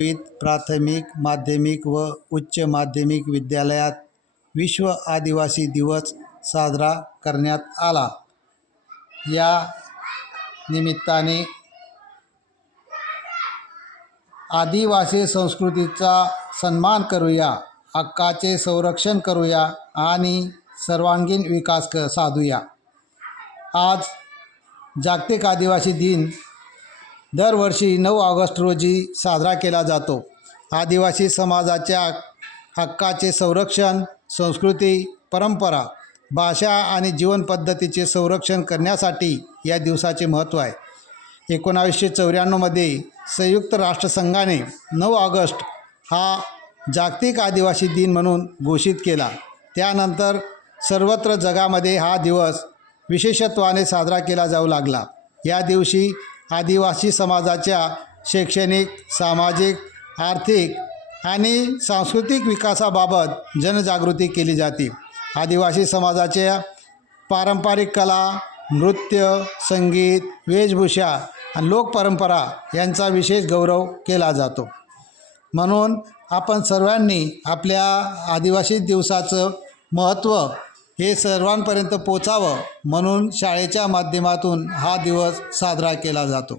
विविध प्राथमिक, माध्यमिक व उच्च माध्यमिक विद्यालयात विश्व आदिवासी दिवस साजरा करण्यात आला। या निमित्ताने आदिवासी संस्कृतीचा सन्मान करूया, हक्काचे संरक्षण करूया आणि सर्वांगीण विकास साधूया। आज जागतिक आदिवासी दिन दरवर्षी 9 ऑगस्ट रोजी साजरा केला जातो। आदिवासी समाजाच्या हक्काचे संरक्षण, संस्कृती, परंपरा, भाषा आणि जीवनपद्धतीचे संरक्षण करण्यासाठी या दिवसाचे महत्त्व आहे। 1994मध्ये संयुक्त राष्ट्रसंघाने 9 ऑगस्ट हा जागतिक आदिवासी दिन म्हणून घोषित केला। त्यानंतर सर्वत्र जगामध्ये हा दिवस विशेषत्वाने साजरा केला जाऊ लागला। या दिवशी आदिवासी समाजाच्या शैक्षणिक, सामाजिक, आर्थिक आणि सांस्कृतिक विकासाबाबत जनजागृती केली जाते। आदिवासी समाजाच्या पारंपरिक कला, नृत्य, संगीत, वेशभूषा आणि लोकपरंपरा यांचा विशेष गौरव केला जातो। म्हणून आपण सर्वांनी आपल्या आदिवासी दिवसाचं महत्त्व हे सर्वांपर्यंत पोचावं म्हणून शाळेच्या माध्यमातून हा दिवस साजरा केला जातो।